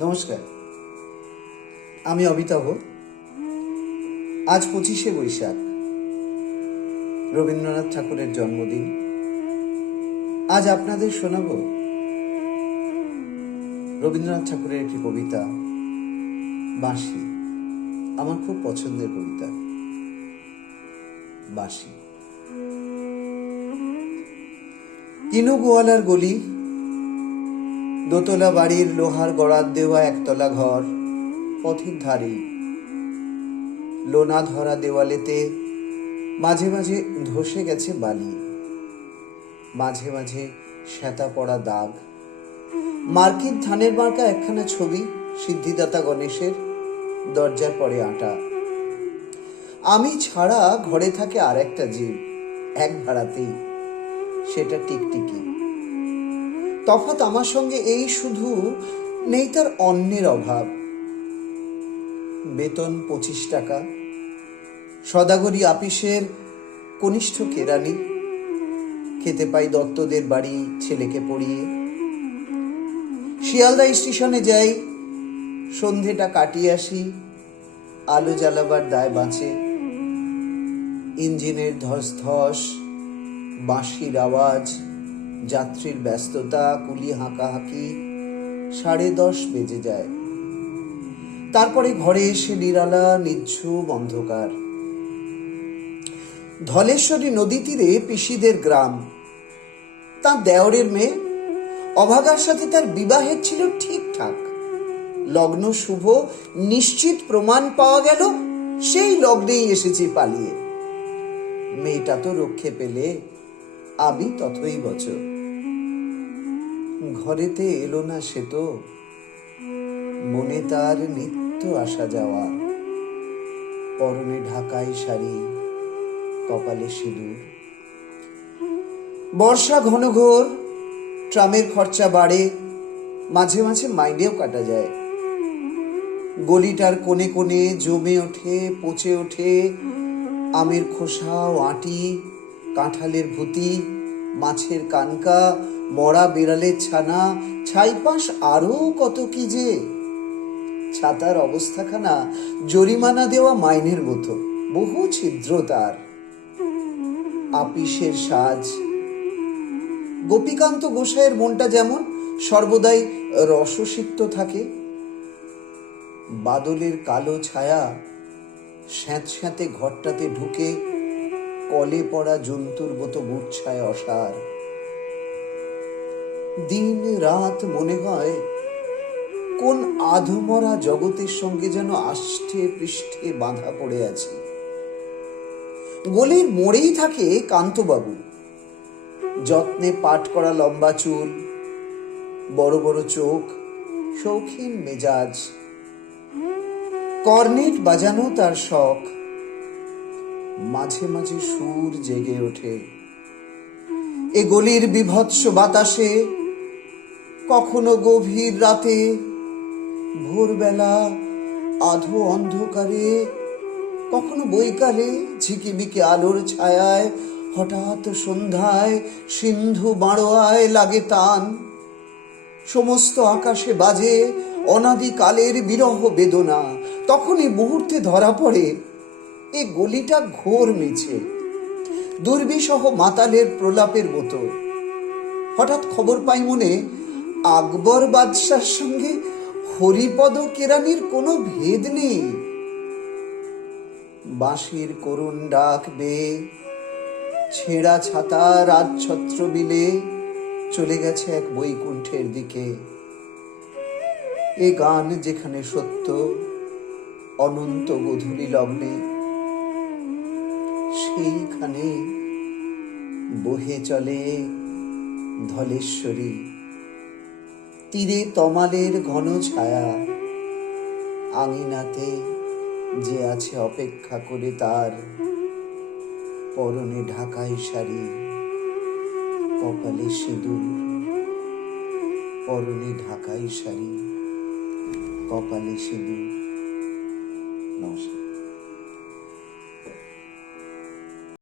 নমস্কার, আমি অমিতাভ। আজ 25শে বৈশাখ, রবীন্দ্রনাথ ঠাকুরের জন্মদিন। আজ আপনাদের শোনাব রবীন্দ্রনাথ ঠাকুরের একটি কবিতা, বাঁশি। আমার খুব পছন্দের কবিতা, বাঁশি। কিনু গোয়ালার গলি, দোতলা বাড়ির লোহার গড়াত দেওয়া একতলা ঘর, পথের ধারে লোনা ধরা দেওয়ালেতে মাঝে মাঝে ধসে গেছে বালি, মাঝে মাঝে শ্বেতা পড়া দাগ। মার্কিন ধানের মার্কা একখানা ছবি, সিদ্ধিদাতা গণেশের, দরজার পরে আটা। আমি ছাড়া ঘরে থাকে আর একটা জীব, এক ভাড়াতেই, সেটা টিকটিকি। তফাৎ আমার সঙ্গে এই শুধু, নেই তার অন্যের অভাব। বেতন 25 টাকা, সদাগরি আপিসের কনিষ্ঠ কেরানি। খেতে পাই দত্তদের বাড়ি ছেলেকে পড়িয়ে। শিয়ালদা স্টেশনে যাই, সন্ধেটা কাটিয়ে আসি, আলো জ্বালাবার দায় বাঁচে। ইঞ্জিনের ধস ধস, বাঁশির আওয়াজ, যাত্রীর ব্যস্ততা, কুলি হাঁকাহাঁকি। 10:30 বেজে যায়। তারপরে ঘরে এসে নিরালা নিঝুম অন্ধকার। ধলেশ্বরী নদী তীরে পিসিদের গ্রাম। তার দেওরের মেয়ে, অভাগার সাথে তার বিবাহের ছিল ঠিকঠাক। লগ্ন শুভ, নিশ্চিত প্রমাণ পাওয়া গেল, সেই লগ্নেই এসেছি পালিয়ে। মেয়েটা তো রক্ষে পেলে, আমি তথই বছর। ঘরেতে এলো না সে তো, মনে তার নিত্য আসা যাওয়া। পরনে ঢাকাই শাড়ি, কপালে সিঁদুর। বর্ষা ঘনঘোর, ট্রামের খরচা বাড়ে, মাঝে মাঝে মাইনেও কাটা যায়। গলিটার কোণে কোণে জমে ওঠে, পচে ওঠে আমের খোসা ও আঁটি, কাঁঠালের ভুতি, মাছের কানকা, মরা বেড়ালের ছানা, ছাইপাশ, আরো কত কি যে। ছাতার অবস্থাখানা জরিমানা দেওয়া মাইনের মতো, বহু ছিদ্র তার। আপিসের সাজ। গোপীকান্ত গোসাইয়ের মনটা যেমন সর্বদাই রসসিক্ত থাকে। বাদলের কালো ছায়া স্যাঁতস্যাঁতে ঘরটাতে ঢুকে কলে পড়া জন্তুর মতো মূর্ছায় অসার। দিন রাত মনে হয় কোন আধমরা জগতের সঙ্গে যেন আষ্টে পৃষ্ঠে বাঁধা পড়ে আছে। গলির মোড়েই থাকে কান্তবাবু। যত্নে পাট করা লম্বা চুল, বড় বড় চোখ, শৌখিন মেজাজ। কর্নেট বাজানো তার শখ। মাঝে মাঝে সুর জেগে ওঠে এ গলির বিভৎস বাতাসে, কখনো গভীর রাতে, ভোরবেলা আধো অন্ধকারে, কখনো বৈকালে ঝিকিমিকি আলোর ছায়ায়, হঠাৎ সন্ধ্যায় সিন্ধু বাড়োয়ায় লাগে টান। সমস্ত আকাশে বাজে অনাদিকালের বিরহ বেদনা। তখনই মুহূর্তে ধরা পড়ে এ গলিটা ঘোর মিছে, দুর্বিসহ মাতালের প্রলাপের মতো। হঠাৎ খবর পাই মনে, আকবর বাদশার সঙ্গে হরিপদ কেরানির কোনো ভেদ নেই। বাঁশির করুণ ডাক বেয়ে ছেঁড়া ছাতা রাজছত্র বিলে চলে গেছে এক বৈকুণ্ঠের দিকে। এ গান যেখানে সত্য, অনন্ত গধূলি লগ্নে, সেইখানে বহে চলে ধলেশ্বরী। তীরে তমালের ঘন ছায়া, আঙিনাতে যে আছে অপেক্ষা করে তার। পরনে ঢাকাই শাড়ি, কপালে সিঁদুর। পরনে ঢাকাই শাড়ি, কপালে সিঁদুর। নমস্কার।